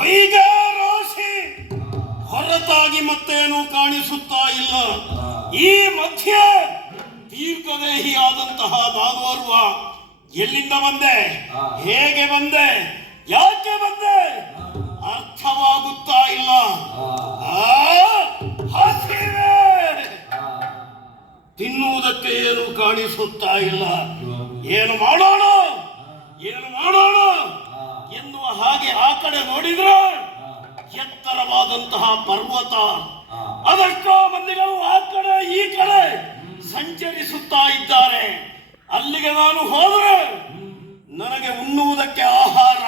ಹೊಯ್ಗೆ ರಾಶಿ ಹೊರತಾಗಿ ಮತ್ತೇನು ಕಾಣಿಸುತ್ತಾ ಇಲ್ಲ. ಈ ಮಧ್ಯೆ ದೀರ್ಘದೇಹಿಯಾದಂತಹ ನಾನೋರ್ವ ಎಲ್ಲಿಂದ ಬಂದೆ, ಹೇಗೆ ಬಂದೆ, ಯಾಕೆ ಬಂದೆ ಅರ್ಥವಾಗುತ್ತಾ ಇಲ್ಲ. ಹಸಿವೆ, ತಿನ್ನುವುದಕ್ಕೆ ಏನು ಕಾಣಿಸುತ್ತಾ ಇಲ್ಲ. ಏನು ಮಾಡೋಣ ಎನ್ನುವ ಹಾಗೆ ಆ ಕಡೆ ನೋಡಿದ್ರೆ ಎತ್ತರವಾದಂತಹ ಪರ್ವತ, ಅದಕ್ಕೋ ಮಂದಿಗಳು ಆ ಕಡೆ ಈ ಕಡೆ ಸಂಚರಿಸುತ್ತಾ ಇದ್ದಾರೆ. ಅಲ್ಲಿಗೆ ನಾನು ಹೋದರೆ ನನಗೆ ಉಣ್ಣುವುದಕ್ಕೆ ಆಹಾರ,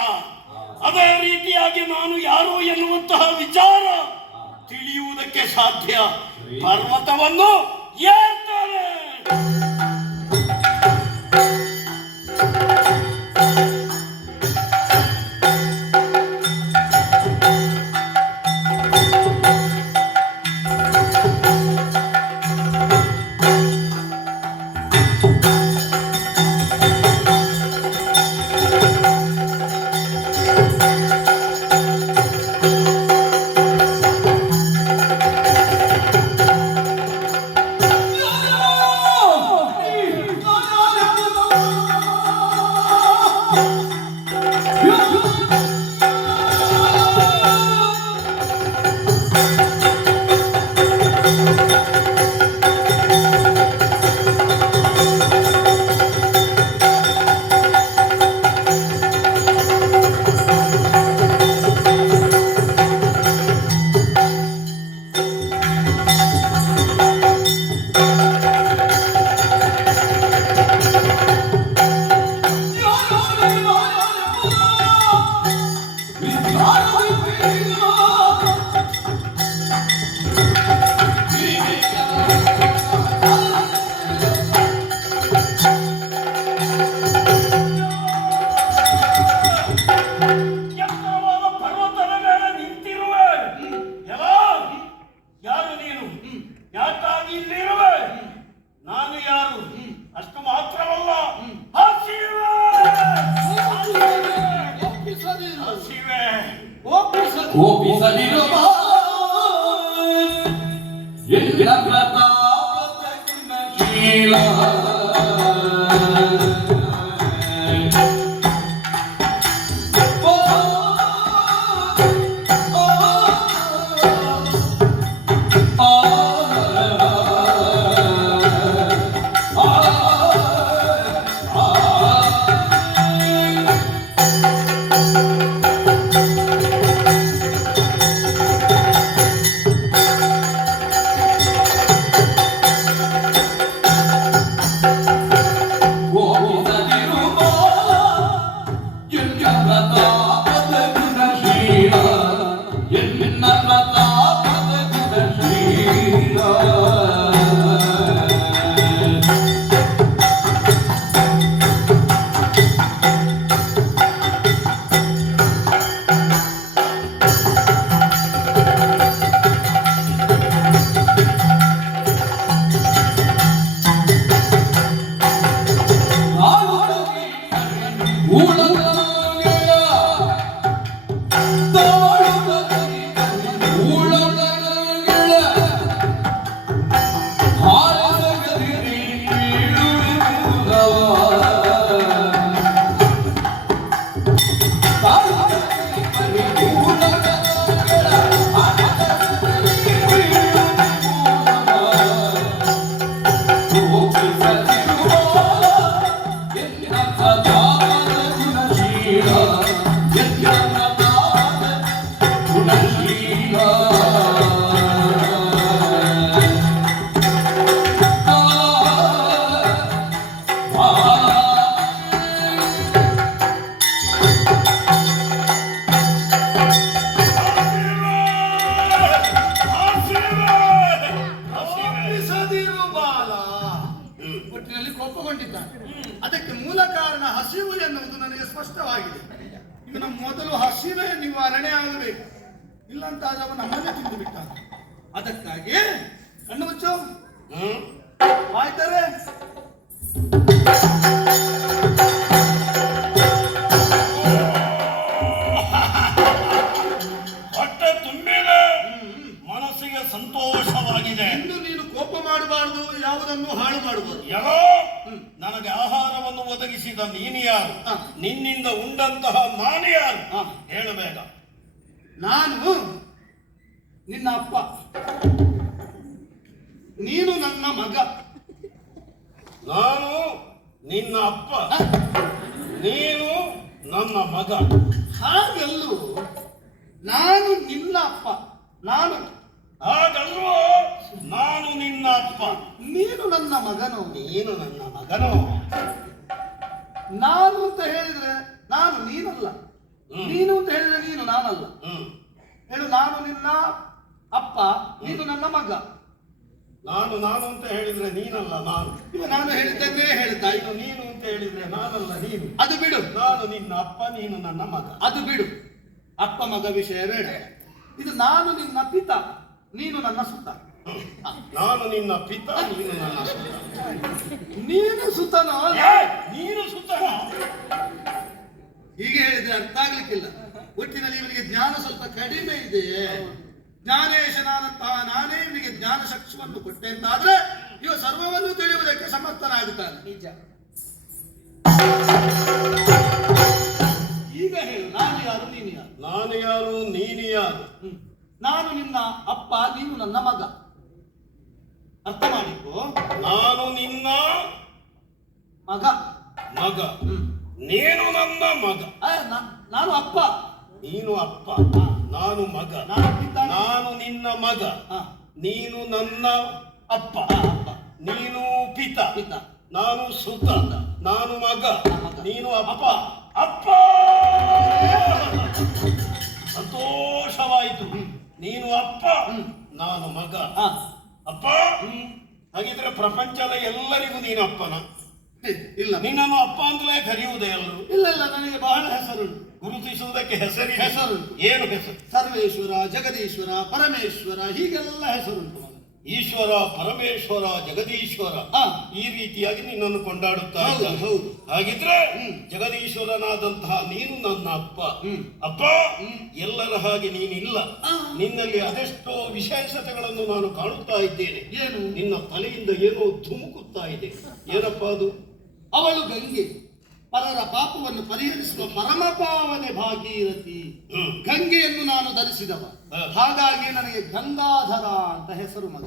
ಅದೇ ರೀತಿಯಾಗಿ ನಾನು ಯಾರು ಎನ್ನುವಂತಹ ವಿಚಾರ ತಿಳಿಯುವುದಕ್ಕೆ ಸಾಧ್ಯ. ಪರ್ವತವನ್ನು ಏರ್ತೇನೆ. ಅದಕ್ಕೆ ಮೂಲ ಕಾರಣ ಹಸಿವು ಎನ್ನುವುದು ನನಗೆ ಸ್ಪಷ್ಟವಾಗಿದೆ. ಇವನ ಮೊದಲು ಹಸಿವೆ ನಿವಾರಣೆ ಆಗಬೇಕು, ಇಲ್ಲಂತಾದವ ನಮ್ಮನ್ನೇ ತಿಂದು ಬಿಟ್ಟ. ಅದಕ್ಕಾಗಿ ಕಣ್ಣು ಮುಚ್ಚು, ಆಯ್ತಾರೆ. ಹಾಳು ಮಾಡುವುದು. ಎಲ್ಲೋ ನನಗೆ ಆಹಾರವನ್ನು ಒದಗಿಸಿದ ನೀನು ಯಾರು? ನಿನ್ನಿಂದ ಉಂಡಂತಹ ನಾನು ಯಾರು? ಹೇಳಬೇಡ. ನಾನು ನಿನ್ನ ಅಪ್ಪ, ನೀನು ನನ್ನ ಮಗ. ನಾನು ನಿನ್ನ ಅಪ್ಪ, ನೀನು ನನ್ನ ಮಗ. ಹಾಗಲ್ಲೂ ನಾನು ನಿನ್ನ ಅಪ್ಪ, ಹಾಗಲ್ವೋ ನಾನು ನಿನ್ನ ಅಪ್ಪ, ನೀನು ನನ್ನ ಮಗನು. ನೀನು ನನ್ನ ಮಗನು. ನಾನು ಅಂತ ಹೇಳಿದ್ರೆ ನಾನು ನೀನಲ್ಲ, ನೀನು ಅಂತ ಹೇಳಿದ್ರೆ ನೀನು ನಾನಲ್ಲ. ಹೇಳು, ನಾನು ನಿನ್ನ ಅಪ್ಪ, ನೀನು ನನ್ನ ಮಗ. ನಾನು ಅಂತ ಹೇಳಿದ್ರೆ ನೀನಲ್ಲ ನಾನು. ಈಗ ನಾನು ಹೇಳಿದ್ದನ್ನೇ ಹೇಳ್ತಾ ಇನ್ನು ನೀನು ಅಂತ ಹೇಳಿದ್ರೆ ನಾನಲ್ಲ ನೀನು. ಅದು ಬಿಡು. ನಾನು ನಿನ್ನ ಅಪ್ಪ, ನೀನು ನನ್ನ ಮಗ. ಅದು ಬಿಡು, ಅಪ್ಪ ಮಗ ವಿಷಯ ಬೇಡ. ಇದು ನಾನು ನಿನ್ನ ಪಿತ, ನೀನು ನನ್ನ ಸುತ್ತ. ನಾನು ನಿನ್ನ ಪಿತ, ನೀನು ನನ್ನ ಸುತ. ನೀನು ಸುತನೋ? ನೀನು ಸುತನ? ಹೀಗೆ ಹೇಳಿದ್ರೆ ಅರ್ಥ ಆಗ್ಲಿಕ್ಕಿಲ್ಲ. ಒಟ್ಟಿನಲ್ಲಿ ಇವನಿಗೆ ಜ್ಞಾನ ಸ್ವಲ್ಪ ಕಡಿಮೆ ಇದೆ. ಜ್ಞಾನೇಶನಾದಂತಹ ನಾನೇ ಇವನಿಗೆ ಜ್ಞಾನ ಚಕ್ಷುವನ್ನು ಕೊಟ್ಟೆ ಅಂತಾದ್ರೆ ಇವ ಸರ್ವವನ್ನು ತಿಳಿಯುವುದಕ್ಕೆ ಸಮರ್ಥನಾಗುತ್ತಾನೆ. ನಿಜ. ಈಗ ಹೇಳು, ನಾನು ಯಾರು, ನೀನು ಯಾರು? ನಾನು ಯಾರು, ನೀನು ಯಾರು? ನಾನು ನಿನ್ನ ಅಪ್ಪ, ನೀನು ನನ್ನ ಮಗ. ಅರ್ಥ ಮಾಡಿಕೋ. ನಾನು ನಿನ್ನ ಮಗ. ನೀನು ನನ್ನ ಮಗ. ನಾನು ಅಪ್ಪ, ನೀನು ಅಪ್ಪ, ನಾನು ಮಗ. ನಾನು ನಿನ್ನ ಮಗ, ನೀನು ನನ್ನ ಅಪ್ಪ. ನೀನು ಪಿತ, ನಾನು ಸುತ. ನಾನು ಮಗ, ನೀನು ಅಪ್ಪ. ಅಪ್ಪ ಸಂತೋಷವಾಯಿತು. ನೀನು ಅಪ್ಪ, ನಾನು ಮಗ. ಅಪ್ಪ ಹಾಗಿದ್ರೆ ಪ್ರಪಂಚದ ಎಲ್ಲರಿಗೂ ನೀನು ಅಪ್ಪನ? ಇಲ್ಲ, ನಿನ್ನನ್ನು ಅಪ್ಪ ಅಂತಲೇ ಕರೆಯುವುದೇ ಎಲ್ಲರೂ? ಇಲ್ಲ, ನನಗೆ ಬಹಳ ಹೆಸರುಂಟು. ಗುರುತಿಸುವುದಕ್ಕೆ ಹೆಸರು? ಏನು ಹೆಸರು? ಸರ್ವೇಶ್ವರ, ಜಗದೀಶ್ವರ, ಪರಮೇಶ್ವರ, ಹೀಗೆಲ್ಲ ಹೆಸರುಂಟು. ಈಶ್ವರ, ಪರಮೇಶ್ವರ, ಜಗದೀಶ್ವರ, ಈ ರೀತಿಯಾಗಿ ನಿನ್ನನ್ನು ಕೊಂಡಾಡುತ್ತಾ ಇದ್ದಾನೆ. ಹೌದು. ಹಾಗಿದ್ರೆ ಜಗದೀಶ್ವರನಾದಂತಹ ನೀನು ನನ್ನ ಅಪ್ಪ. ಅಪ್ಪ, ಎಲ್ಲರ ಹಾಗೆ ನೀನಿಲ್ಲ. ನಿನ್ನಲ್ಲಿ ಅದೆಷ್ಟೋ ವಿಶೇಷತೆಗಳನ್ನು ನಾನು ಕಾಣುತ್ತಾ ಇದ್ದೇನೆ. ಏನು? ನಿನ್ನ ತಲೆಯಿಂದ ಏನೋ ಧುಮುಕುತ್ತಾ ಇದೆ. ಏನಪ್ಪ ಅದು? ಅವಳು ಗಂಗೆ, ಪರರ ಪಾಪವನ್ನು ಪರಿಹರಿಸುವ ಪರಮ ಪಾವನೆ ಭಾಗೀರಥಿ. ಗಂಗೆಯನ್ನು ನಾನು ಧರಿಸಿದವ, ಹಾಗಾಗಿ ನನಗೆ ಗಂಗಾಧರ ಅಂತ ಹೆಸರು. ಮಗ,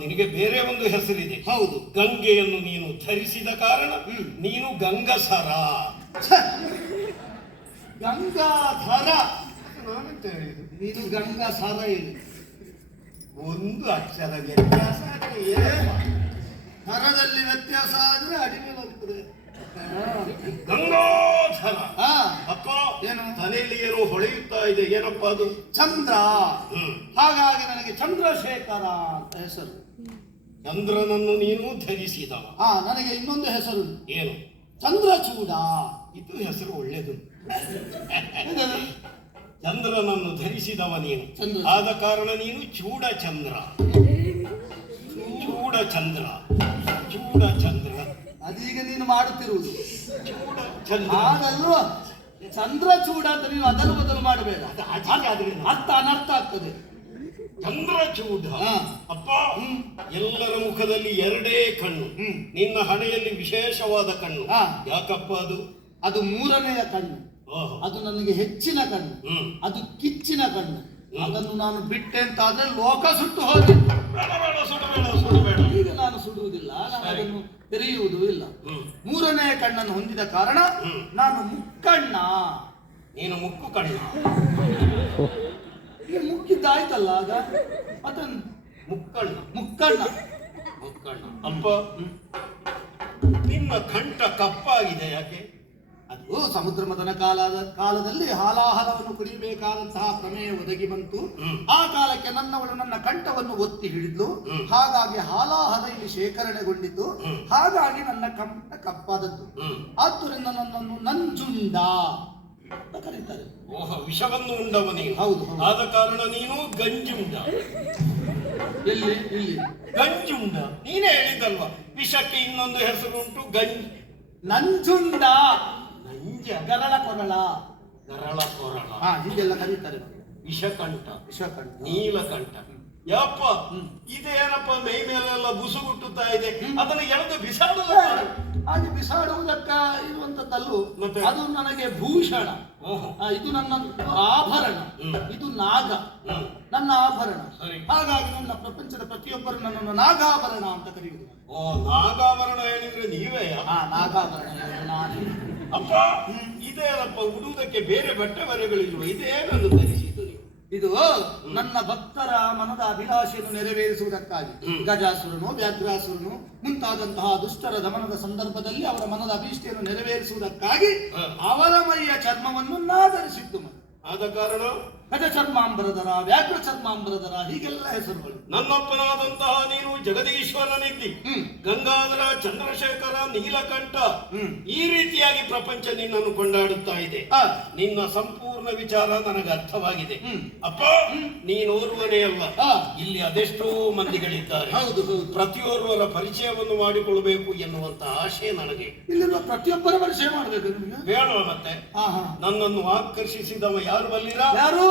ನಿನಗೆ ಬೇರೆ ಒಂದು ಹೆಸರಿದೆ. ಹೌದು. ಗಂಗೆಯನ್ನು ನೀನು ಧರಿಸಿದ ಕಾರಣ ನೀನು ಗಂಗಸರ. ಗಂಗಾಧರ ನಾನಂತ ಹೇಳಿದ್ದು, ನೀನು ಗಂಗಸರ ಹೇಳಿ. ಒಂದು ಅಕ್ಷರ ವ್ಯತ್ಯಾಸ. ಹರದಲ್ಲಿ ವ್ಯತ್ಯಾಸ ಆದ್ರೆ ಅಡಿಮೆ ಹೋಗ್ತದೆ. ಗಂಗಾಧರ. ಅಪ್ಪ, ಏನು? ತಲೆಯಲ್ಲಿ ಏನೋ ಹೊಳೆಯುತ್ತಾ ಇದೆ. ಏನಪ್ಪ ಅದು? ಚಂದ್ರ. ಹಾಗಾಗಿ ನನಗೆ ಚಂದ್ರಶೇಖರ ಅಂತ ಹೆಸರು. ಚಂದ್ರನನ್ನು ನೀನು ಧರಿಸಿದವ. ನನಗೆ ಇನ್ನೊಂದು ಹೆಸರು. ಏನು? ಚಂದ್ರಚೂಡ. ಇದು ಹೆಸರು ಒಳ್ಳೆಯದು. ಚಂದ್ರನನ್ನು ಧರಿಸಿದವ ನೀನು, ಆದ ಕಾರಣ ನೀನು ಚೂಡಚಂದ್ರ. ಚೂಡಚಂದ್ರ, ಚೂಡಚಂದ್ರ. ಅದೀಗ ನೀನು ಮಾಡುತ್ತಿರುವುದು ಚಂದ್ರ. ಹಾಗಲ್ವಾ? ಚಂದ್ರಚೂಡ ಅಂತ ನೀನು ಅದನ್ನು ಬದಲು ಮಾಡಬೇಡ. ಅರ್ಥ ಅನರ್ಥ ಆಗ್ತದೆ. ಚಂದ್ರಚೂಡ. ಅಪ್ಪ, ಎಲ್ಲರ ಮುಖದಲ್ಲಿ ಎರಡೇ ಕಣ್ಣು, ನಿನ್ನ ಹಣೆಯಲ್ಲಿ ವಿಶೇಷವಾದ ಕಣ್ಣು. ಯಾಕಪ್ಪ ಅದು? ಅದು ಮೂರನೆಯ ಕಣ್ಣು. ಅದು ನನಗೆ ಹೆಚ್ಚಿನ ಕಣ್ಣು, ಅದು ಕಿಚ್ಚಿನ ಕಣ್ಣು. ಅದನ್ನು ನಾನು ಬಿಟ್ಟೆ ಅಂತಾದ್ರೆ ಲೋಕ ಸುಟ್ಟು ಹೋಗಿ. ಈಗ ನಾನು ಸುಡುವುದಿಲ್ಲ, ನಾನು ಅದನ್ನು ತೆರೆಯುವುದೂ ಇಲ್ಲ. ಮೂರನೇ ಕಣ್ಣನ್ನು ಹೊಂದಿದ ಕಾರಣ ನಾನು ಮುಕ್ಕಣ್ಣ. ನೀನು ಮುಕ್ಕು ಕಣ್ಣ. ಈಗ ಮುಕ್ಕಿದ್ದಾಯ್ತಲ್ಲ, ಆಗ ಅದನ್ನು ಮುಕ್ಕಣ್ಣ. ಮುಕ್ಕಣ್ಣ. ಮುಕ್ಕಣ್ಣ. ಅಪ್ಪ, ನಿಮ್ಮ ಕಂಠ ಕಪ್ಪಾಗಿದೆ ಯಾಕೆ? ಅದು ಸಮುದ್ರ ಮಥನ ಕಾಲದಲ್ಲಿ ಹಾಲಾಹಲವನ್ನು ಕುಡಿಯಬೇಕಾದಂತಹ ಪ್ರಮೇಯ ಒದಗಿ ಬಂತು. ಆ ಕಾಲಕ್ಕೆ ನನ್ನವಳು ನನ್ನ ಕಂಠವನ್ನು ಒತ್ತಿ ಹಿಡಿದ್ಲು. ಹಾಗಾಗಿ ಹಾಲಾಹಲ ಇಲ್ಲಿ ಶೇಖರಣೆಗೊಂಡಿತು. ಹಾಗಾಗಿ ನನ್ನ ಕಂಠ ಕಪ್ಪಾದದ್ದು. ಆದ್ದರಿಂದ ನನ್ನನ್ನು ನಂಜುಂಡ ಅಂತ ಕರೀತಾರೆ. ವಿಷವನ್ನು ಉಂಡವ ನೀನು. ಹೌದು. ಆದ ಕಾರಣ ನೀನು ಗಂಜುಂಡ. ಎಲ್ಲಿ? ಇಲ್ಲಿ ಗಂಜುಂಡ. ನೀನೇ ಹೇಳಿದಲ್ವಾ, ವಿಷಕ್ಕೆ ಇನ್ನೊಂದು ಹೆಸರು ಉಂಟು, ನಂಜುಂಡ. ಗರಳ ಕೊರಳ. ಗರಳ ಕೊರಳ ಹೀಗೆಲ್ಲ ಕರೀತಾರೆ. ವಿಷಕಂಠ, ವಿಷಕಂಠ, ನೀಲಕಂಠ. ಯಪ್ಪ ಇದೇನಪ್ಪ ಮೈ ಮೇಲೆಲ್ಲ ಬುಸುಗುಟ್ಟುತ್ತಾ ಇದೆ, ಅದನ್ನು ಎಳೆದು ಬಿಸಾಡುವ. ಹಾಗೆ ಬಿಸಾಡುವುದಕ್ಕ ಇರುವಂತದ್ದಲ್ಲೂ ಮತ್ತೆ? ಅದು ನನಗೆ ಭೂಷಣ. ಇದು ನನ್ನ ಆಭರಣ, ಇದು ನಾಗ ನನ್ನ ಆಭರಣ. ಹಾಗಾಗಿ ನನ್ನ ಪ್ರಪಂಚದ ಪ್ರತಿಯೊಬ್ಬರು ನನ್ನನ್ನು ನಾಗಾಭರಣ ಅಂತ ಕರೆಯುವುದು. ಓ, ನಾಗಾಭರಣ ಹೇಳಿದ್ರೆ ನೀವೇ? ನಾಗಾಭರಣ ಹೇಳಿದ್ರೆ ನಾನೇ. ಅಪ್ಪ ಇದೇನಪ್ಪ ಉಡುವುದಕ್ಕೆ ಬೇರೆ ಬಟ್ಟೆ ಬರೆಗಳಿಲ್ವ? ಇದೇನನ್ನು ಧರಿಸಿದ್ದು ನೀವು? ಇದು ನನ್ನ ಭಕ್ತರ ಮನದ ಅಭಿಲಾಷೆಯನ್ನು ನೆರವೇರಿಸುವುದಕ್ಕಾಗಿ ಗಜಾಸುರನು ವ್ಯಾಘ್ರಾಸುರನು ಮುಂತಾದಂತಹ ದುಷ್ಟರ ದಮನದ ಸಂದರ್ಭದಲ್ಲಿ ಅವರ ಮನದ ಅಭೀಷ್ಟೆಯನ್ನು ನೆರವೇರಿಸುವುದಕ್ಕಾಗಿ ಅವರ ಮೈಯ ಚರ್ಮವನ್ನು ನಾಧರಿಸಿದ್ದು. ಆದ ಕಾರಣ ಗಜ ಚರ್ಮಾಂಬರದರ, ವ್ಯಾಘ್ರ ಚರ್ಮಾಂಬರದರ, ಹೀಗೆಲ್ಲ ಹೆಸರುಗಳು. ನನ್ನಪ್ಪನಾದಂತಹ ನೀನು ಜಗದೀಶ್ವರನಿದ್ದಿ, ಗಂಗಾಧರ, ಚಂದ್ರಶೇಖರ, ನೀಲಕಂಠ, ಈ ರೀತಿಯಾಗಿ ಪ್ರಪಂಚ ನಿನ್ನನ್ನು ಕೊಂಡಾಡುತ್ತಾ ಇದೆ. ನಿನ್ನ ಸಂಪೂರ್ಣ ವಿಚಾರ ನನಗೆ ಅರ್ಥವಾಗಿದೆ. ಅಪ್ಪ ನೀನೋರ್ವನೇ ಅಲ್ವ, ಇಲ್ಲಿ ಅದೆಷ್ಟೋ ಮಂದಿಗಳಿದ್ದಾರೆ. ಹೌದು, ಪ್ರತಿಯೊರ್ವರ ಪರಿಚಯವನ್ನು ಮಾಡಿಕೊಳ್ಬೇಕು ಎನ್ನುವಂತ ಆಶೆ ನನಗೆ. ಇಲ್ಲಿರುವ ಪ್ರತಿಯೊಬ್ಬರ ಪರಿಚಯ ಮಾಡಬೇಕು ನಿಮಗೆ. ಬೇಡ ಮತ್ತೆ? ನನ್ನನ್ನು ಆಕರ್ಷಿಸಿದವ ಯಾರು ಬಲ್ಲಿರ? ಯಾರು?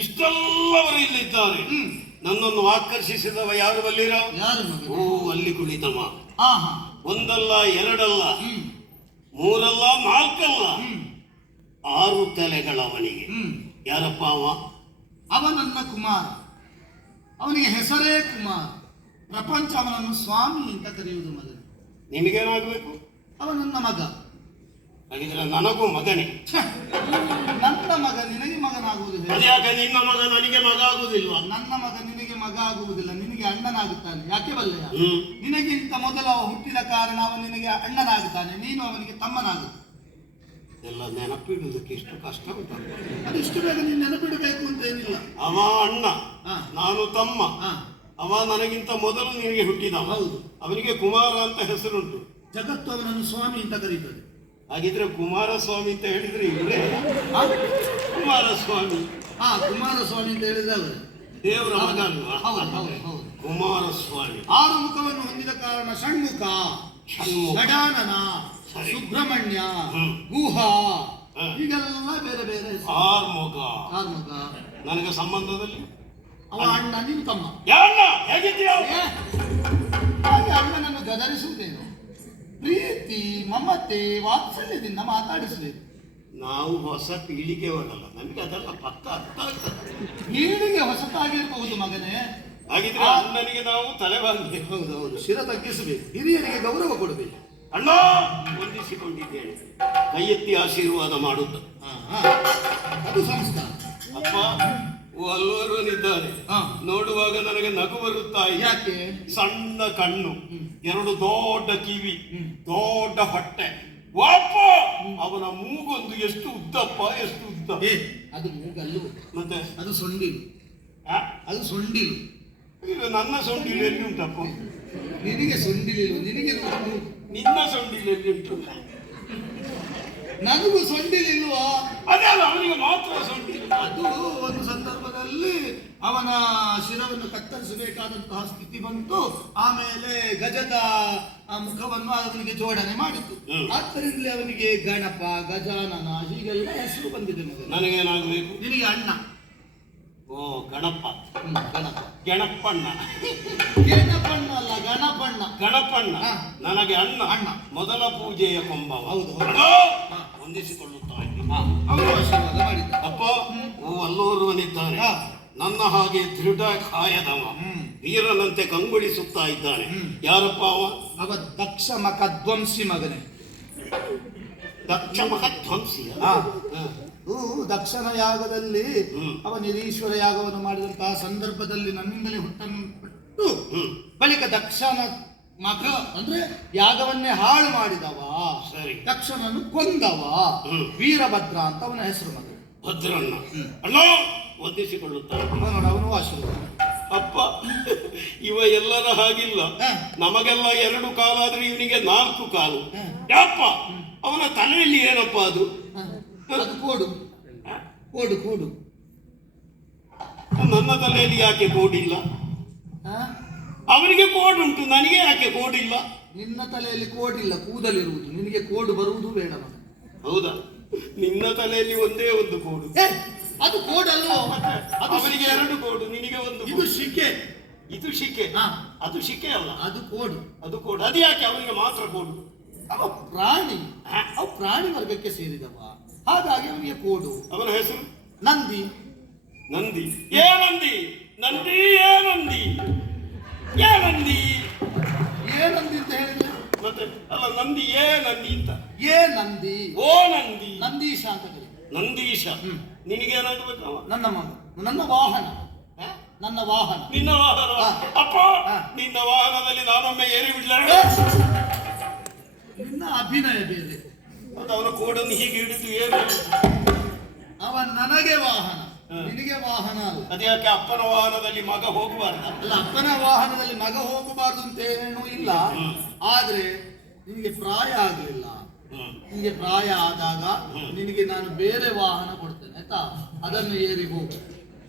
ಇಷ್ಟೆಲ್ಲವರು ಇಲ್ಲಿದ್ದಾರೆ. ನನ್ನನ್ನು ಆಕರ್ಷಿಸಿದವ ಯಾರು ಬಲ್ಲಿರ? ಓ, ಅಲ್ಲಿ ಕುಳಿತವ. ಒಂದಲ್ಲ, ಎರಡಲ್ಲ, ಮೂರಲ್ಲ, ನಾಲ್ಕಲ್ಲ, 6 ತಲೆಗಳವನಿಗೆ. ಯಾರಪ್ಪ ಅವ? ಅವ ನನ್ನ ಕುಮಾರ. ಅವನಿಗೆ ಹೆಸರೇ ಕುಮಾರ. ಪ್ರಪಂಚ ಅವನನ್ನು ಸ್ವಾಮಿ ಅಂತ ಕರೆಯುವುದು. ಮಗ ನಿಮಗೇನಾಗಬೇಕು? ಅವ ನನ್ನ ಮಗ. ಹಾಗಿದ್ರೆ ನನಗೂ ಮಗನೇ. ನನ್ನ ಮಗ ನಿನಗೆ ಮಗನಾಗುವುದಿಲ್ಲ. ಅದ್ಯಾಕೆ ನಿನ್ನ ಮಗ ನನಗೆ ಮಗ ಆಗುವುದಿಲ್ವಾ? ನನ್ನ ಮಗ ನಿನಗೆ ಮಗ ಆಗುವುದಿಲ್ಲ, ನಿನಗೆ ಅಣ್ಣನಾಗುತ್ತಾನೆ. ಯಾಕೆ ಬಲ್ಲೆಯ? ನಿನಗಿಂತ ಮೊದಲು ಅವ ಹುಟ್ಟಿದ ಕಾರಣ ಅವನು ನಿನಗೆ ಅಣ್ಣನಾಗುತ್ತಾನೆ, ನೀನು ಅವನಿಗೆ ತಮ್ಮನಾಗುತ್ತಾನೆ. ಎಲ್ಲ ನೆನಪಿಡುವುದಕ್ಕೆ ಎಷ್ಟು ಕಷ್ಟ ಉಂಟು. ಅದಿಷ್ಟು ಬೇಗ ನೀನು ನೆನಪಿಡಬೇಕು ಅಂತ ಏನಿಲ್ಲ. ಅವ ಅಣ್ಣ, ನಾನು ತಮ್ಮ. ಅವ ನನಗಿಂತ ಮೊದಲು ನಿನಗೆ ಹುಟ್ಟಿದ. ಹೌದು. ಅವನಿಗೆ ಕುಮಾರ ಅಂತ ಹೆಸರುಂಟು. ಜಗತ್ತು ಅವನನ್ನು ಸ್ವಾಮಿ ಅಂತ ಕರೀತದೆ. ಹಾಗಿದ್ರೆ ಕುಮಾರಸ್ವಾಮಿ ಅಂತ ಹೇಳಿದ್ರೆ ಇವರೇ ಕುಮಾರಸ್ವಾಮಿ. ಕುಮಾರಸ್ವಾಮಿ ಅಂತ ಹೇಳಿದ್ರೆ ಅವರು ದೇವರ ಮಗ ಅಲ್ವಾ? ಹೌದು. ಕುಮಾರಸ್ವಾಮಿ 6 ಮುಖವನ್ನು ಹೊಂದಿದ ಕಾರಣ ಷಣ್ಮುಖ, ಗಜಾನನ, ಸುಬ್ರಹ್ಮಣ್ಯ, ಗುಹ, ಹೀಗೆಲ್ಲ ಬೇರೆ ಬೇರೆ. 6 ಮುಖ. ನನಗೆ ಸಂಬಂಧದಲ್ಲಿ ಅವ ಅಣ್ಣ, ನೀನು ತಮ್ಮ. ಹೇಗಿದ್ದೀಯ? ಹಾಗೆ ಅಣ್ಣನನ್ನು ಗದರಿಸುವುದೇನು? ಪ್ರೀತಿ, ಮಮತೆ, ವಾತ್ಸಲ್ಯದಿಂದ ಮಾತಾಡಿಸಬೇಕು. ನಾವು ಹೊಸ ಪೀಳಿಗೆ ಹೋಗಲ್ಲ, ನಮಗೆ ಅದೆಲ್ಲ ಪಕ್ಕ ಅರ್ಥ ಆಗ್ತದೆ. ಪೀಳಿಗೆ ಹೊಸತಾಗಿರಬಹುದು ಮಗನೇ, ಹಾಗಿದ್ರೆ ಅಣ್ಣನಿಗೆ ನಾವು ತಲೆ ಬಾಗಬೇಕು. ಹೌದೌದು, ಶಿರ ತಗ್ಗಿಸಬೇಕು, ಹಿರಿಯರಿಗೆ ಗೌರವ ಕೊಡಬೇಕು. ಅಣ್ಣ ವಂದಿಸಿಕೊಂಡಿದ್ದೇನೆ, ಕೈ ಎತ್ತಿ ಆಶೀರ್ವಾದ ಮಾಡುತ್ತ. ಅದು ಸಂಸ್ಕಾರ. ಅಪ್ಪ ಅಲ್ಲೋರ್ವನಿದ್ದಾರೆ, ನೋಡುವಾಗ ನನಗೆ ನಗು ಬರುತ್ತಾ ಇದೆ. ಯಾಕೆ? ಸಣ್ಣ ಕಣ್ಣು, ಎರಡು ದೊಡ್ಡ ಕಿವಿ, ದೊಡ್ಡ ಹೊಟ್ಟೆ. ವಾಪ ಅವನ ಮೂಗೊಂದು ಎಷ್ಟು ಉದ್ದಪ್ಪ, ಎಷ್ಟು ಉದ್ದ. ಅದು ಮೂಗಲ್ಲು, ಮತ್ತೆ ಅದು ಸೊಂಡಿಲು. ಅದು ಸೊಂಡಿಲು. ಇದು ನನ್ನ ಸೊಂಡಿಲು ಎಲ್ಲಿ ಉಂಟಪ್ಪ? ನಿನಗೆ ಸೊಂಡಿಲಿಲ್ಲ, ನಿನಗೆ ನಿನ್ನ ಸೊಂಡಿಲು ಎಲ್ಲಿ ಉಂಟು? ನನಗೂ ಸೊಂಡಿಲಿಲ್ವಾ? ಅದೇ ಅಲ್ಲ, ಅವನಿಗೆ ಮಾತ್ರ ಸೊಂಡಿಲು. ಅದು ಒಂದು ಸಂದರ್ಭದಲ್ಲಿ ಅವನ ಶಿರವನ್ನು ಕತ್ತರಿಸಬೇಕಾದಂತಹ ಸ್ಥಿತಿ ಬಂತು. ಆಮೇಲೆ ಗಜದ ಮುಖವನ್ನು ಅವನಿಗೆ ಜೋಡಣೆ ಮಾಡಿತು. ಆದ್ದರಿಂದಲೇ ಅವನಿಗೆ ಗಣಪ, ಗಜಾನನ ಹೀಗೆಲ್ಲ ಹೆಸರು ಬಂದಿದೆ. ಮಗ ನನಗೇನಾಗಬೇಕು? ನಿನಗೆ ಅಣ್ಣ. ಓ ಗಣಪ. ಗಣಪ, ಗಣಪಣ್ಣ. ಗಣಪಣ್ಣ ಅಲ್ಲ, ಗಣಪಣ್ಣ. ಗಣಪಣ್ಣ ನನಗೆ ಅಣ್ಣ. ಅಣ್ಣ ಮೊದಲ ಪೂಜೆಯ ಕೊಂಬ. ಹೌದು, ಹೊಂದಿಸಿಕೊಳ್ಳುತ್ತಾ ಇದ್ದೀನಿ. ಅವರು ಆಶೀರ್ವಾದ ಮಾಡಿದ್ದ. ಅಪ್ಪ ಅಲ್ಲೋರ್ವನಿದ್ದಾನೆ, ನನ್ನ ಹಾಗೆ ದೃಢ ಕಾಯದವ, ವೀರನಂತೆ ಕಂಗೊಳಿಸುತ್ತಾ ಇದ್ದಾನೆ. ಯಾರಪ್ಪ ಅವ? ಅವ ದಕ್ಷ ಮಖಧ್ವಂಸಿ ಮಗನೇ. ದಕ್ಷ ಮಖಧ್ವಂಸಿಯ? ದಕ್ಷನ ಯಾಗದಲ್ಲಿ ಅವ ನಿರೀಶ್ವರ ಯಾಗವನ್ನು ಮಾಡಿದಂತಹ ಸಂದರ್ಭದಲ್ಲಿ ನನ್ನಿಂದಲೇ ಹುಟ್ಟಲ್ಪಟ್ಟು ಬಳಿಕ ದಕ್ಷನ ಮಗ ಅಂದ್ರೆ ಯಾಗವನ್ನೇ ಹಾಳು ಮಾಡಿದವ, ಸರಿ, ದಕ್ಷನನ್ನು ಕೊಂದವ ವೀರಭದ್ರ ಅಂತ ಅವನ ಹೆಸರು. ಮಗ ಭದ್ರಣ್ಣ ಅಣ್ಣ ವಂದಿಸಿಕೊಳ್ಳುತ್ತಾರೆ. ಅವನು ಆಶೀರ್ವಾದ. ಅಪ್ಪ ಇವ ಎಲ್ಲರ ಹಾಗಿಲ್ಲ, ನಮಗೆಲ್ಲ 2 ಕಾಲಾದ್ರೆ ಇವನಿಗೆ 4 ಕಾಲು. ಯಾಪ ಅವನ ತಲೆಯಲ್ಲಿ ಏನಪ್ಪ ಅದು? ಅದು ಕೋಡು. ಕೋಡು ಕೋಡು. ನನ್ನ ತಲೆಯಲ್ಲಿ ಯಾಕೆ ಕೋಡಿಲ್ಲ? ಅವನಿಗೆ ಕೋಡುಂಟು, ನನಗೆ ಯಾಕೆ ಕೋಡಿಲ್ಲ? ನಿನ್ನ ತಲೆಯಲ್ಲಿ ಕೋಡಿಲ್ಲ, ಕೂದಲಿರುವುದು. ನಿನಗೆ ಕೋಡು ಬರುವುದು ಬೇಡ ಮಗ. ಹೌದಾ? ನಿನ್ನ ತಲೆಯಲ್ಲಿ ಒಂದೇ ಒಂದು ಕೋಡು. ಅದು ಕೋಡಲ್ಲ, ಅವನಿಗೆ 2 ಕೋಡು, ನಿನಗೆ 1. ಇದು ಶಿಕೆ. ಇದು ಶಿಕೆ. ಅದು ಶಿಕೆ ಅಲ್ಲ, ಅದು ಕೋಡು. ಅದು ಕೋಡು. ಅದು ಯಾಕೆ ಅವನಿಗೆ ಮಾತ್ರ ಕೋಡು? ಅವ ಪ್ರಾಣಿ, ಅವ ಪ್ರಾಣಿ ವರ್ಗಕ್ಕೆ ಸೇರಿದವ, ಹಾಗಾಗಿ ಅವನಿಗೆ ಕೋಡು. ಅವನ ಹೆಸರು ನಂದಿ. ನಂದಿ. ಏ ನಂದಿ, ನಂದಿ ಏ ನಂದಿ, ಏ ನಂದಿ, ಏನಂದಿ ಅಂತ ಹೇಳಿದ್ರೆ ಮತ್ತೆ ಅಲ್ಲ, ನಂದಿ ಏ ನಂದಿ ಅಂತ. ಏ ನಂದಿ, ಓ ನಂದಿ, ನಂದೀಶ ಅಂತ ಕರೀತಾರೆ. ನಂದೀಶ. ನಿನಗೇನಾಗಬೇಕು? ನನ್ನ ಮಗ, ನನ್ನ ವಾಹನ, ನನ್ನ ವಾಹನ. ನಿನ್ನ ವಾಹನ? ಅಪ್ಪ ನಿನ್ನ ವಾಹನದಲ್ಲಿ ನಾನೊಮ್ಮೆ ಏರಿ ಬಿಡ್ಲ? ನಿನ್ನ ಅಭಿನಯ ಬೇರೆ. ಅದು ಅವನ ಕೋಡನ್ನು ಹೀಗೆ ಹಿಡಿದು ಏನು? ಅವ ನನಗೆ ವಾಹನ, ನಿನಗೆ ವಾಹನ ಅಲ್ಲ. ಅದ್ಯಾಕೆ ಅಪ್ಪನ ವಾಹನದಲ್ಲಿ ಮಗ ಹೋಗಬಾರ್ದ? ಅಲ್ಲ, ಅಪ್ಪನ ವಾಹನದಲ್ಲಿ ಮಗ ಹೋಗಬಾರ್ದು ಅಂತ ಏನೇನೂ ಇಲ್ಲ. ಆದ್ರೆ ನಿನಗೆ ಪ್ರಾಯ ಆಗಲಿಲ್ಲ. ನಿನಗೆ ಪ್ರಾಯ ಆದಾಗ ನಿನಗೆ ನಾನು ಬೇರೆ ವಾಹನ ಕೊಡ್ತೇನೆ, ಆಯ್ತಾ? ಅದನ್ನು ಏರಿ ಹೋಗು.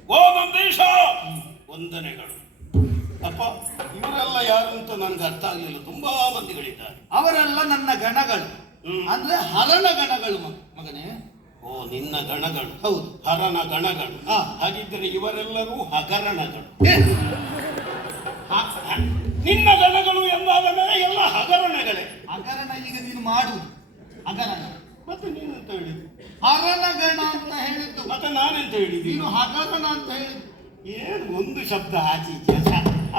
ಓ ನಂದೀಶ, ವಂದನೆಗಳು. ಅಪ್ಪ ಇವರೆಲ್ಲ ಯಾರು ಅಂತ ನನಗೆ ಅರ್ಥ ಆಗಲಿಲ್ಲ. ತುಂಬಾ ಮಂದಿಗಳಿದ್ದಾರೆ. ಅವರೆಲ್ಲ ನನ್ನ ಗಣಗಳು, ಅಂದ್ರೆ ಹರಣ ಗಣಗಳು ಮಗನೇ. ಓ ನಿನ್ನ ಗಣಗಳು? ಹೌದು, ಹರನ ಗಣಗಳು. ಹಾಗಿದ್ದರೆ ಇವರೆಲ್ಲರೂ ಹಗರಣಗಳು. ನಿನ್ನ ಗಣಗಳು ಎಂದಾದ ಮೇಲೆ ಎಲ್ಲ ಹಗರಣಗಳೇ. ಹಗರಣ ಈಗ ನೀನು ಮಾಡುವುದು ಹಗರಣ. ಮತ್ತೆ ನೀನಂತ ಹೇಳಿದ್ದು ಹರಣ ಗಣ ಅಂತ ಹೇಳಿದ್ದು. ಮತ್ತೆ ನಾನೆಂತ ಹೇಳಿದ್ದು? ನೀನು ಹಗರಣ ಅಂತ ಹೇಳಿದ್ದು. ಏನು ಒಂದು ಶಬ್ದ ಆಚೀಚೆ,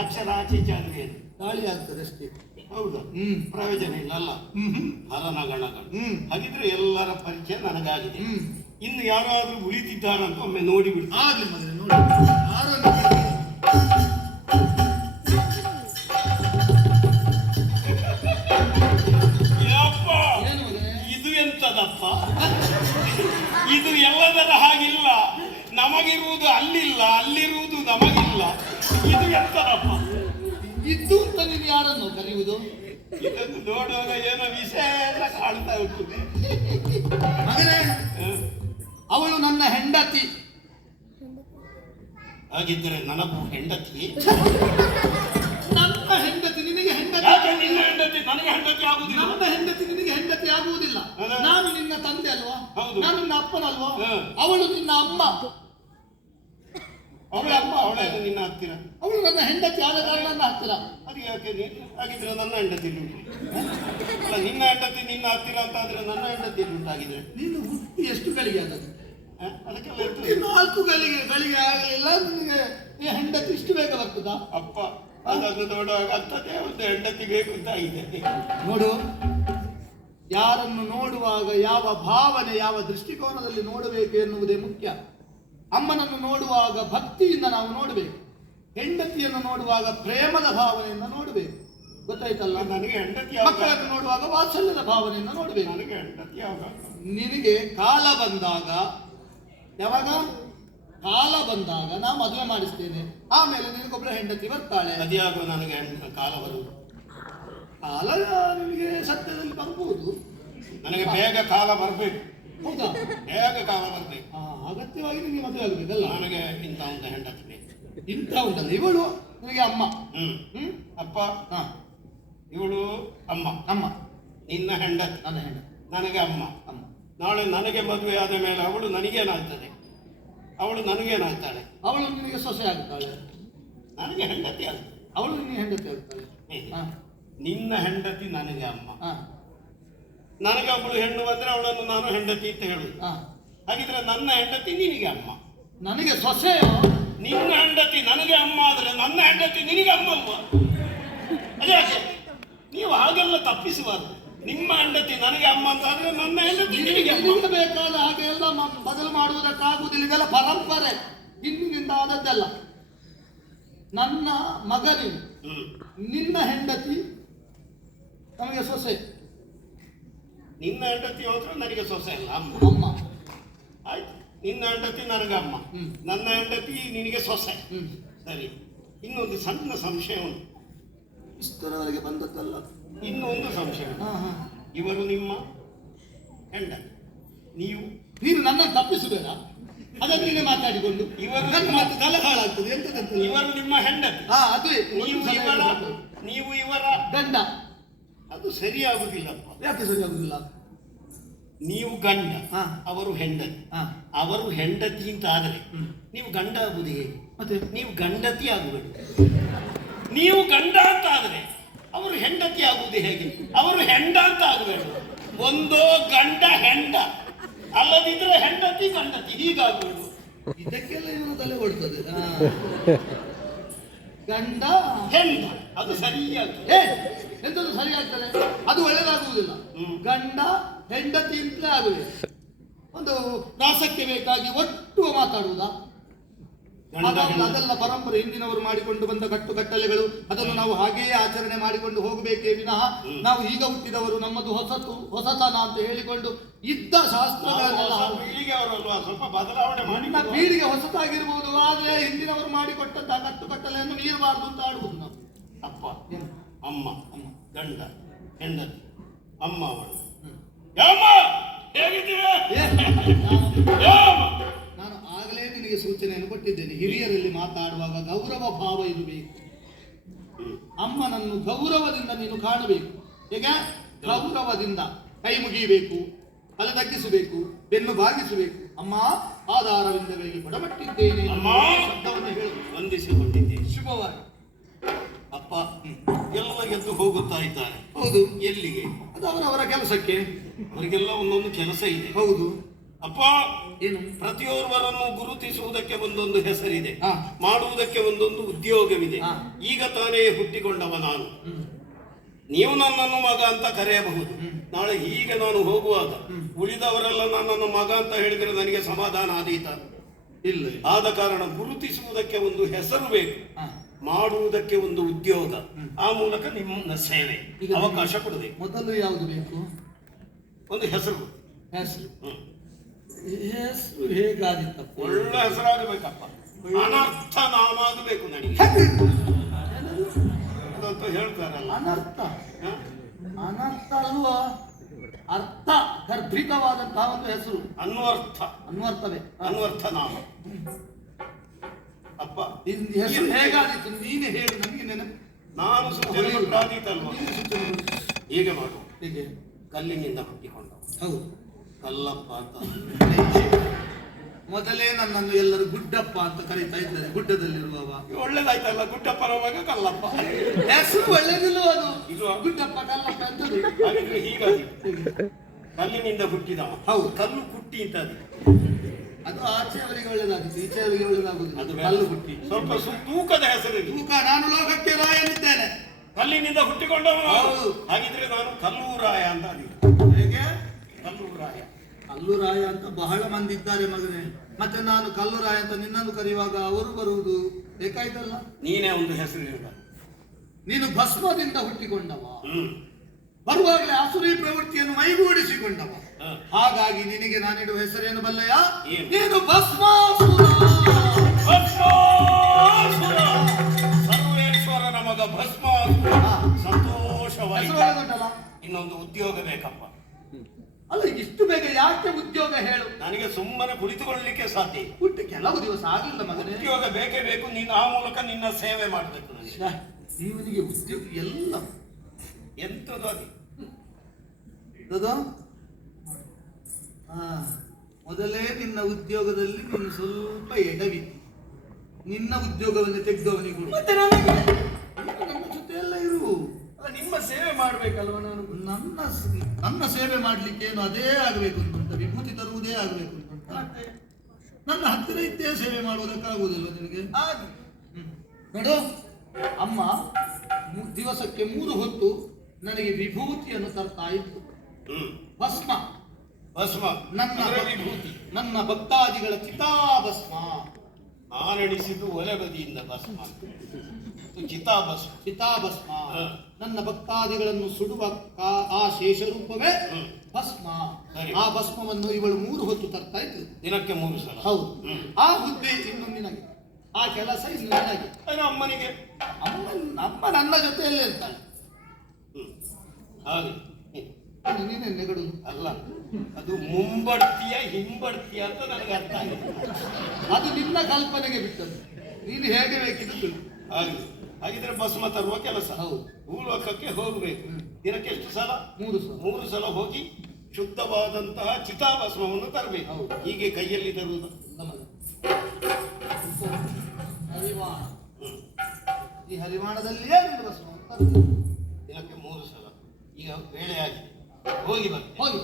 ಅಕ್ಷರ ಆಚೀಚೆ ಅಂದ್ರೆ ಏನು? ಗಾಳಿ ಆಗ್ತದೆ ಅಷ್ಟೇ. ಹೌದಾ? ಪ್ರಯೋಜನ ಇಲ್ಲ ಅಲ್ಲ. ಹರನ ಗಣಗಳು. ಹಾಗಿದ್ರೆ ಎಲ್ಲರ ಪರಿಚಯ ನನಗಾಗಿದೆ. ಇನ್ನು ಯಾರಾದ್ರೂ ಉಳಿದಿದ್ದಾರಂತ ಒಮ್ಮೆ ನೋಡಿಬಿಡ್ತು. ಆಗ್ಲಿ ಮಗನೇ, ನೋಡಿ. ಇದು ಎಂತದಪ್ಪ? ಇದು ಎಲ್ಲದರ ಹಾಗಿಲ್ಲ. ನಮಗಿರುವುದು ಅಲ್ಲಿಲ್ಲ, ಅಲ್ಲಿರುವುದು ನಮಗಿಲ್ಲ. ಇದು ಎಂತದಪ್ಪ? ಇದ್ದು ಅಂತ ನೀನು ಯಾರನ್ನು ಕರೆಯುವುದು? ಇದನ್ನು ನೋಡುವಾಗ ಏನೋ ವಿಶೇಷ ಕಾಣ್ತಾ ಉಂಟು ಮಗನೇ. ಅವಳು ನನ್ನ ಹೆಂಡತಿ. ಹಾಗಿದ್ದರೆ ನನಗೂ ಹೆಂಡತಿ? ನನ್ನ ಹೆಂಡತಿ ನಿನಗೆ ಹೆಂಡತಿ? ನಿನ್ನ ಹೆಂಡತಿ ನನಗೆ ಹೆಂಡತಿ ಆಗುದಿಲ್ಲ. ನನ್ನ ಹೆಂಡತಿ ನಿನಗೆ ಹೆಂಡತಿ ಆಗುವುದಿಲ್ಲ. ನಾನು ನಿನ್ನ ತಂದೆ ಅಲ್ವಾ? ನಾನು ನಿನ್ನ ಅಪ್ಪನಲ್ವಾ? ಅವಳು ನಿನ್ನ ಅಮ್ಮ. ಅವಳ ಅಮ್ಮ. ಅವಳೇನು ನಿನ್ನ ಹತ್ತಿರ? ಅವಳು ನನ್ನ ಹೆಂಡತಿ ಆದ ಕಾರಣ ನನ್ನ ಹತ್ತಿರ. ಅದು ಯಾಕೆ? ಹಾಗಿದ್ರೆ ನನ್ನ ಹೆಂಡತಿ ಅಲ್ಲ, ನಿನ್ನ ಹೆಂಡತಿ ನಿನ್ನ ಹತ್ತಿರ ಅಂತ ಆದ್ರೆ ನನ್ನ ಹೆಂಡತಿ ಉಂಟಾಗಿದ್ರೆ ನೀನು ಹುಟ್ಟಿ ಎಷ್ಟು ಗಳಿಗೆ ಆದದ್ದು? ಅದಕ್ಕೆಲ್ಲ ಈ 4 ಗಳಿಗೆ ಆಗಲಿಲ್ಲ ನಿನಗೆ ಈ ಹೆಂಡತಿ ಇಷ್ಟು ಬೇಗ ಬರ್ತದಾ? ಅಪ್ಪ ಅದನ್ನು ನೋಡುವಾಗ ಅಂತದೇ ಒಂದು ಹೆಂಡತಿ ಬೇಕು ಅಂತ ಇದೆ. ನೋಡು, ಯಾರನ್ನು ನೋಡುವಾಗ ಯಾವ ಭಾವನೆ ಯಾವ ದೃಷ್ಟಿಕೋನದಲ್ಲಿ ನೋಡಬೇಕು ಎನ್ನುವುದೇ ಮುಖ್ಯ. ಅಮ್ಮನನ್ನು ನೋಡುವಾಗ ಭಕ್ತಿಯಿಂದ ನಾವು ನೋಡಬೇಕು, ಹೆಂಡತಿಯನ್ನು ನೋಡುವಾಗ ಪ್ರೇಮದ ಭಾವನೆಯಿಂದ ನೋಡಬೇಕು. ಗೊತ್ತಾಯ್ತಲ್ಲ? ನನಗೆ ಹೆಂಡತಿ ಮಕ್ಕಳನ್ನು ನೋಡುವಾಗ ವಾತ್ಸಲ್ಯದ ಭಾವನೆಯಿಂದ ನೋಡಬೇಕು. ನನಗೆ ಹೆಂಡತಿ ನಿನಗೆ ಕಾಲ ಬಂದಾಗ, ಯಾವಾಗ ಕಾಲ ಬಂದಾಗ ನಾ ಮದುವೆ ಮಾಡಿಸ್ತೇನೆ, ಆಮೇಲೆ ನಿನಗೊಬ್ಬರ ಹೆಂಡತಿ ಬರ್ತಾಳೆ. ಅದ್ಯಾಗೋ ನನಗೆ ಕಾಲ ಬರುವುದು? ಕಾಲ ನಿನಗೆ ಸತ್ಯದಲ್ಲಿ ಬರ್ಬೋದು. ನನಗೆ ಬೇಗ ಕಾಲ ಬರಬೇಕು. ಹೌದಾ? ಬೇಗ ಕಾಲ ಬರಬೇಕು. ಅಗತ್ಯವಾಗಿ ನಿಮಗೆ ಮದುವೆ ಆಗಬೇಕಲ್ಲ. ನನಗೆ ಇಂಥ ಒಂದು ಹೆಂಡತಿ ಬೇಕು. ಇಂಥ ಉಂಟಲ್ಲ, ಇವಳು ನಿನಗೆ ಅಮ್ಮ. ಅಪ್ಪ ಇವಳು ಅಮ್ಮ. ಅಮ್ಮ ನಿನ್ನ ಹೆಂಡತಿ ನನ್ನ ಹೆಂಡತಿ, ನನಗೆ ಅಮ್ಮ. ಅಮ್ಮ. ನಾಳೆ ನನಗೆ ಮದುವೆ ಆದ ಮೇಲೆ ಅವಳು ನನಗೇನಾಗ್ತದೆ? ಅವಳು ನನಗೇನಾಗ್ತಾಳೆ? ಅವಳು ನಿನಗೆ ಸೊಸೆ ಆಗ್ತಾಳೆ. ನನಗೆ ಹೆಂಡತಿ ಆಗ್ತದೆ. ಅವಳು ನಿನಗೆ ಹೆಂಡತಿ ಆಗ್ತಾಳೆ. ನಿನ್ನ ಹೆಂಡತಿ ನನಗೆ ಅಮ್ಮ. ನನಗೆ ಒಬ್ಬಳು ಹೆಣ್ಣು ಬಂದ್ರೆ ಅವಳನ್ನು ನಾನು ಹೆಂಡತಿ ಅಂತ ಹೇಳುದು. ಹಾಗಿದ್ರೆ ನನ್ನ ಹೆಂಡತಿ ನಿನಗೆ ಅಮ್ಮ. ನನಗೆ ಸೊಸೆಯೋ? ನಿನ್ನ ಹೆಂಡತಿ ನನಗೆ ಅಮ್ಮ ಆದ್ರೆ ನನ್ನ ಹೆಂಡತಿ ನಿನಗೆ ಅಮ್ಮ ಅಲ್ವಾ? ಅದೇ ನೀವು ಹಾಗೆಲ್ಲ ತಪ್ಪಿಸಬಾರ್ದು. ನಿಮ್ಮ ಹೆಂಡತಿ ನನಗೆ ಅಮ್ಮ ಅಂತ ಆದ್ರೆ ನನ್ನ ಹೆಂಡತಿ ನಿನಗೆ ಅಮ್ಮ. ಬೇಕಾದ ಹಾಗೆ ಎಲ್ಲ ಬದಲು ಮಾಡುವುದಕ್ಕಾಗುವುದಿಲ್ಲ. ಇದೆಲ್ಲ ಪರಂಪರೆ, ಹಿಂದಿನಿಂದ ಆದದ್ದಲ್ಲ. ನನ್ನ ಮಗನಿಗೆ ನಿನ್ನ ಹೆಂಡತಿ ನಮಗೆ ಸೊಸೆ. ನಿನ್ನ ಹೆಂಡತಿ ಹೋದ್ರೆ ನನಗೆ ಸೊಸೆ ಅಲ್ಲ, ಅಮ್ಮ. ಅಮ್ಮ ಆಯ್ತು, ನಿನ್ನ ಹೆಂಡತಿ ನನಗೆ ಅಮ್ಮ, ನನ್ನ ಹೆಂಡತಿ ನಿನಗೆ ಸೊಸೆ. ಸರಿ, ಇನ್ನೊಂದು ಸಣ್ಣ ಸಂಶಯ ಉಂಟು. ಇಷ್ಟರವರೆಗೆ ಬಂದದ್ದಲ್ಲ. ಇನ್ನೂ ಒಂದು ಸಂಶಯ. ಇವರು ನಿಮ್ಮ ಹೆಂಡತಿ, ನೀನು ನನ್ನನ್ನು ತಪ್ಪಿಸಬೇಡ. ಅದನ್ನು ನೀನೇ ಮಾತಾಡಿಕೊಂಡು ಇವರು ಮತ್ತೆ ತಲೆ ಹಾಳಾಗ್ತದೆ. ಎಂತದಂತ? ಇವರು ನಿಮ್ಮ ಹೆಂಡತಿ, ಅದೇ ನೀವು ಇವರ ಗಂಡ. ಅದು ಸರಿಯಾಗುದಿಲ್ಲಪ್ಪ. ಯಾಕೆ ಸರಿಯಾಗುದಿಲ್ಲ? ನೀವು ಗಂಡ, ಅವರು ಹೆಂಡತಿ. ಅವರು ಹೆಂಡತಿ ಅಂತ ಆದ್ರೆ ನೀವು ಗಂಡ ಆಗುವುದು ಹೇಗೆ? ಮತ್ತೆ ನೀವು ಗಂಡತಿ ಆಗಬೇಡಿ. ನೀವು ಗಂಡ ಅಂತ ಆದ್ರೆ ಅವರು ಹೆಂಡತಿ ಆಗುವುದು ಹೇಗೆ? ಅವರು ಹೆಂಡ ಅಂತ ಆಗಬೇಡಿ. ಒಂದೋ ಗಂಡ ಹೆಂಡ, ಅಲ್ಲದಿದ್ರೆ ಹೆಂಡತಿ ಗಂಡತಿ ಹೀಗಾಗಬೇಡು. ಇದಕ್ಕೆಲ್ಲ ಇವನು ತಲೆ ಹೊಡ್ತದೆ. ಗಂಡ ಹೆಂಡ ಅದು ಸರಿಯಾಗಿ ಎಂತದ್ದು ಸರಿಯಾಗ್ತದೆ? ಅದು ಒಳ್ಳೆದಾಗುವುದಿಲ್ಲ. ಗಂಡ ಹೆಂಡತಿ ಅಂತಲೇ ಆಗಬೇಕು. ಒಂದು ರಾಸಕ್ಕೆ ಬೇಕಾಗಿ ಒಟ್ಟು ಮಾತಾಡುವುದಾ? ಅದೆಲ್ಲ ಪರಂಪರೆ, ಹಿಂದಿನವರು ಮಾಡಿಕೊಂಡು ಬಂದ ಕಟ್ಟುಕಟ್ಟಲೆಗಳು. ಅದನ್ನು ನಾವು ಹಾಗೆಯೇ ಆಚರಣೆ ಮಾಡಿಕೊಂಡು ಹೋಗಬೇಕೇ ವಿನಃ ನಾವು ಈಗ ಹುಟ್ಟಿದವರು ನಮ್ಮದು ಹೊಸತನ ಅಂತ ಹೇಳಿಕೊಂಡು ಇದ್ದ ಶಾಸ್ತ್ರಗಳನ್ನೆಲ್ಲ ಸ್ವಲ್ಪ ಬದಲಾವಣೆ ಮಾಡಿ. ಪೀಳಿಗೆ ಹೊಸತಾಗಿರ್ಬೋದು, ಆದ್ರೆ ಹಿಂದಿನವರು ಮಾಡಿಕೊಟ್ಟಂತ ಕಟ್ಟುಕಟ್ಟಲೆಯನ್ನು ಮೀರಬಾರದು ಅಂತ ಆಡುವುದು ನಾವು. ಅಪ್ಪ, ಅಮ್ಮ, ಗಂಡ, ಹೆಂಡತಿ, ಅಮ್ಮ, ಅವಳು ಹೇಗಿದ್ದೀರಾ? ನಾನು ಆಗಲೇ ನಿನಗೆ ಸೂಚನೆಯನ್ನು ಕೊಟ್ಟಿದ್ದೇನೆ. ಹಿರಿಯರಲ್ಲಿ ಮಾತಾಡುವಾಗ ಗೌರವ ಭಾವ ಇರಬೇಕು. ಅಮ್ಮನನ್ನು ಗೌರವದಿಂದ ನೀನು ಕಾಣಬೇಕು. ಹೇಗೆ? ಗೌರವದಿಂದ ಕೈ ಮುಗಿಯಬೇಕು, ತಲೆ ತಗ್ಗಿಸಬೇಕು, ಬೆನ್ನು ಬಾಗಿಸಬೇಕು. ಅಮ್ಮ, ಆಧಾರವಿಂದಗಳಿಗೆ ಕೊಡಬಟ್ಟಿದ್ದೇನೆ ಶಬ್ದವನ್ನು ಹೇಳು. ವಂದಿಸಿಕೊಂಡಿದ್ದೇನೆ. ಶುಭವಾಗಿ. ಅಪ್ಪ ಎಲ್ಲ ಗೆದ್ದು ಹೋಗುತ್ತಾ ಇದ್ದಾರೆ. ಹೌದು. ಎಲ್ಲಿಗೆ? ಅದು ಅವರವರ ಕೆಲಸಕ್ಕೆ. ಅವರಿಗೆಲ್ಲ ಒಂದೊಂದು ಕೆಲಸ ಇದೆ. ಹೌದು. ಅಪ್ಪ, ಏನು? ಪ್ರತಿಯೊಬ್ಬರನ್ನು ಗುರುತಿಸುವುದಕ್ಕೆ ಒಂದೊಂದು ಹೆಸರಿದೆ, ಮಾಡುವುದಕ್ಕೆ ಒಂದೊಂದು ಉದ್ಯೋಗವಿದೆ. ಈಗ ತಾನೇ ಹುಟ್ಟಿಕೊಂಡವ ನಾನು. ನೀವು ನನ್ನನ್ನು ಮಗ ಅಂತ ಕರೆಯಬಹುದು. ನಾಳೆ ಹೀಗೆ ನಾನು ಹೋಗುವಾಗ ಉಳಿದವರೆಲ್ಲ ನನ್ನನ್ನು ಮಗ ಅಂತ ಹೇಳಿದ್ರೆ ನನಗೆ ಸಮಾಧಾನ ಆದೀತ ಇಲ್ಲ. ಆದ ಕಾರಣ ಗುರುತಿಸುವುದಕ್ಕೆ ಒಂದು ಹೆಸರು ಬೇಕು, ಮಾಡುವುದಕ್ಕೆ ಒಂದು ಉದ್ಯೋಗ, ಆ ಮೂಲಕ ನಿಮ್ಮ ಸೇವೆ ಅವಕಾಶ ಕೊಡಬೇಕು. ಮೊದಲು ಯಾವುದು ಬೇಕು? ಒಂದು ಹೆಸರು. ಹೆಸರು ಹೇಗಾದಿತ್ತಪ್ಪ? ಒಳ್ಳೆ ಹೆಸರಾಗಬೇಕಪ್ಪ. ಅನರ್ಥ ನಾಮ ಆಗಬೇಕು ನನಗೆ ಅದಂತ ಹೇಳ್ತಾರಲ್ಲ. ಅನರ್ಥ ಅನರ್ಥ ಅಲ್ವಾ? ಅರ್ಥ ಗರ್ಭಿತವಾದಂತಹ ಒಂದು ಹೆಸರು. ಅನ್ವರ್ಥವೇ ಅನ್ವರ್ಥ ನಾಮ. ಅಪ್ಪ, ಹೆಸರು ಹೇಗಾದಿತ್ತು ನೀನೇ ಹೇಳಿ, ನನಗೆ ನೆನಪು. ನಾನು ಸೂಚನೆ ಕೊಟ್ಟಾದೀತಲ್ವ? ಹೀಗೆ ಮಾಡು. ಹೀಗೆ ಕಲ್ಲಿನಿಂದ ಹುಟ್ಟಿಕೊಂಡ. ಹೌದು. ಕಲ್ಲಪ್ಪ ಅಂತ ಮೊದಲೇ ನನ್ನನ್ನು ಎಲ್ಲರೂ ಗುಡ್ಡಪ್ಪ ಅಂತ ಕರೀತಾ ಇದ್ದಾರೆ. ಗುಡ್ಡದಲ್ಲಿರುವವ. ಒಳ್ಳೇದಾಯ್ತಲ್ಲ, ಗುಡ್ಡಪ್ಪನ ಮಗ ಕಲ್ಲಪ್ಪ. ಹೆಸರು ಒಳ್ಳೇದಿಲ್ಲ ಅದು. ಗುಡ್ಡಪ್ಪ ಕಲ್ಲಪ್ಪ ಅಂತದ್ದು. ಹೀಗಾಗಿ ಕಲ್ಲಿನಿಂದ ಹುಟ್ಟಿದವ. ಹೌದು. ಕಲ್ಲು ಕುಟ್ಟಿ ಅಂತ. ಅದು ಆಚೆಯವರಿಗೆ ಒಳ್ಳೇದಾಗುತ್ತೆ, ಈಚೆಯವರಿಗೆ ಒಳ್ಳೇದಾಗುದಿಲ್ಲ. ಅದು ಕಲ್ಲು ಹುಟ್ಟಿ ಸ್ವಲ್ಪ ತೂಕದ ಹೆಸರು ತೂಕ. ನಾನು ಲೋಕಕ್ಕೆ ರಾಯನಿದ್ದೇನೆ, ಕಲ್ಲಿನಿಂದ ಹುಟ್ಟಿಕೊಂಡವನು. ಹೌದು. ಹಾಗಿದ್ರೆ ನಾನು ಕಲ್ಲೂರಾಯ ಅಂತ ಅದಿಲ್ಲ. ಹೇಗೆ? ಕಲ್ಲೂರಾಯ. ಕಲ್ಲುರಾಯ ಅಂತ ಬಹಳ ಮಂದಿ ಇದ್ದಾರೆ ಮಗನೇ. ಮತ್ತೆ ನಾನು ಕಲ್ಲುರಾಯ ಅಂತ ನಿನ್ನನ್ನು ಕರೆಯುವಾಗ ಅವರು ಬರುವುದು ಬೇಕಾಯ್ತಲ್ಲ. ನೀನೇ ಒಂದು ಹೆಸರಿಲ್ಲ. ನೀನು ಭಸ್ಮದಿಂದ ಹುಟ್ಟಿಕೊಂಡವ, ಹ್ಮ್. ಬರುವಾಗಲೇ ಆಸುರಿ ಪ್ರವೃತ್ತಿಯನ್ನು ಮೈಗೂಡಿಸಿಕೊಂಡವ. ಹ. ಹಾಗಾಗಿ ನಿನಗೆ ನಾನಿಡುವ ಹೆಸರೇನು ಬಲ್ಲೆಯ? ಏನು? ನೀನು ಭಸ್ಮಾಸುರ. ಭಸ್ಮಾಸುರ. ಸರ್ವೇಶ್ವರನ ಮಗ ಭಸ್ಮಾಸುರ. ಹಾ. ಸಂತೋಷವಾಯಿತು. ಹೆಸರು ಒಳ್ಳೆದುಂಟಲ್ಲ? ಇನ್ನೊಂದು ಉದ್ಯೋಗ ಬೇಕಪ್ಪ. ಅಲ್ಲ, ಇಷ್ಟು ಬೇಗ ಯಾಕೆ ಉದ್ಯೋಗ ಹೇಳು? ನನಗೆ ಸುಮ್ಮನೆ ಕುಳಿತುಕೊಳ್ಳಲಿಕ್ಕೆ ಸಾಧ್ಯ ಇಲ್ಲ. ಹುಟ್ಟಿ ಕೆಲವು ದಿವಸ ಆಗಲಿಲ್ಲ ಮಗನೇ. ಉದ್ಯೋಗ ಬೇಕೇ ಬೇಕು. ನೀನು ಆ ಮೂಲಕ ನಿನ್ನ ಸೇವೆ ಮಾಡಬೇಕು ನನಗೆ. ಇವನಿಗೆ ಉದ್ಯೋಗ ಎಲ್ಲ ಎಂತದು ಅದು? ಅದು? ಮೊದಲೇ ನಿನ್ನ ಉದ್ಯೋಗದಲ್ಲಿ ನೀನು ಸ್ವಲ್ಪ ಎಡವಿದ್ದಿ. ನಿನ್ನ ಉದ್ಯೋಗವನ್ನು ತೆಗೆದವನಿಗೂ ಮತ್ತೆ ನನಗೆ ನನ್ನ ಜೊತೆ ಎಲ್ಲ ಇರು. ಅಲ್ಲ, ನಿಮ್ಮ ಸೇವೆ ಮಾಡ್ಬೇಕಲ್ವ ನಾನು. ನನ್ನ ಸೇವೆ ಮಾಡ್ಲಿಕ್ಕೆ ಏನು ಅದೇ ಆಗಬೇಕು ಅಂತ, ವಿಭೂತಿ ತರುವುದೇ ಆಗಬೇಕು ಅಂತ. ನನ್ನ ಹತ್ತಿರ ಇದ್ದೇ ಸೇವೆ ಮಾಡುವುದಕ್ಕಾಗುವುದಿಲ್ಲ ನಿನಗೆ. ನೋಡು, ಅಮ್ಮ ದಿವಸಕ್ಕೆ 3 ಹೊತ್ತು ನನಗೆ ವಿಭೂತಿಯನ್ನು ತರ್ತಾ ಇತ್ತು. ಭಸ್ಮ. ಭಸ್ಮ ನನ್ನ ವಿಭೂತಿ. ನನ್ನ ಭಕ್ತಾದಿಗಳ ಚಿತಾಭಸ್ಮ. ನಾನೆಣಿಸಿದ್ದು ಒಲೆ ಬದಿಯಿಂದ ಭಸ್ಮ, ಚಿತಾಭಸ್ಮ. ಚಿತಾಭಸ್ಮ. ನನ್ನ ಭಕ್ತಾದಿಗಳನ್ನು ಸುಡುವ ಆ ಶೇಷರೂಪವೇ ಭಸ್ಮ. ಆ ಭಸ್ಮವನ್ನು ಇವಳು 3 ಹೊತ್ತು ತರ್ತಾ ಇತ್ತು, ದಿನಕ್ಕೆ 3 ಸಲ. ಹೌದು. ಆ ಹುದ್ದೆ ಇನ್ನು ನಿನಗೆ, ಆ ಕೆಲಸ ಇನ್ನು ನಿನಗೆ. ಅಮ್ಮನಿಗೆ? ಅಮ್ಮ ನನ್ನ ಜೊತೆಯಲ್ಲೇ ಇರ್ತಾಳೆ. ಹಾಗೆ ನೀನೇ ನೆಗಡುದು ಅಲ್ಲ, ಅದು ಮುಂಬಡ್ತಿಯ ಹಿಂಬಡ್ತಿಯ ಅಂತ ನನಗೆ ಅರ್ಥ ಆಗಿದೆ. ಅದು ನಿನ್ನ ಕಲ್ಪನೆಗೆ ಬಿಟ್ಟದ್ದು, ನೀನು ಹೇಗೆ ಬೇಕಿದ್ದು. ಹಾಗಿದ್ರೆ ಭಸ್ಮ ತರುವ ಕೆಲಸ. ಹೌದು. ಭೂಲೋಕಕ್ಕೆ ಹೋಗಬೇಕು. ದಿನಕ್ಕೆ ಎಷ್ಟು ಸಲ? 3 ಸಲ. 3 ಸಲ ಹೋಗಿ ಶುದ್ಧವಾದಂತಹ ಚಿತಾಭಸ್ಮವನ್ನು ತರಬೇಕು. ಹೀಗೆ ಕೈಯಲ್ಲಿ ತರುವುದು. ಹರಿವಾಣ. ಈ ಹರಿವಾಣದಲ್ಲಿಯೇ ನೀನು ಭಸ್ಮವನ್ನು ತರುವುದು. ದಿನಕ್ಕೆ 3 ಸಲ. ಈಗ ವೇಳೆ ಆಗಿದೆ, ಹೋಗಿ ಬನ್ನಿ. ಹೋಗಿ.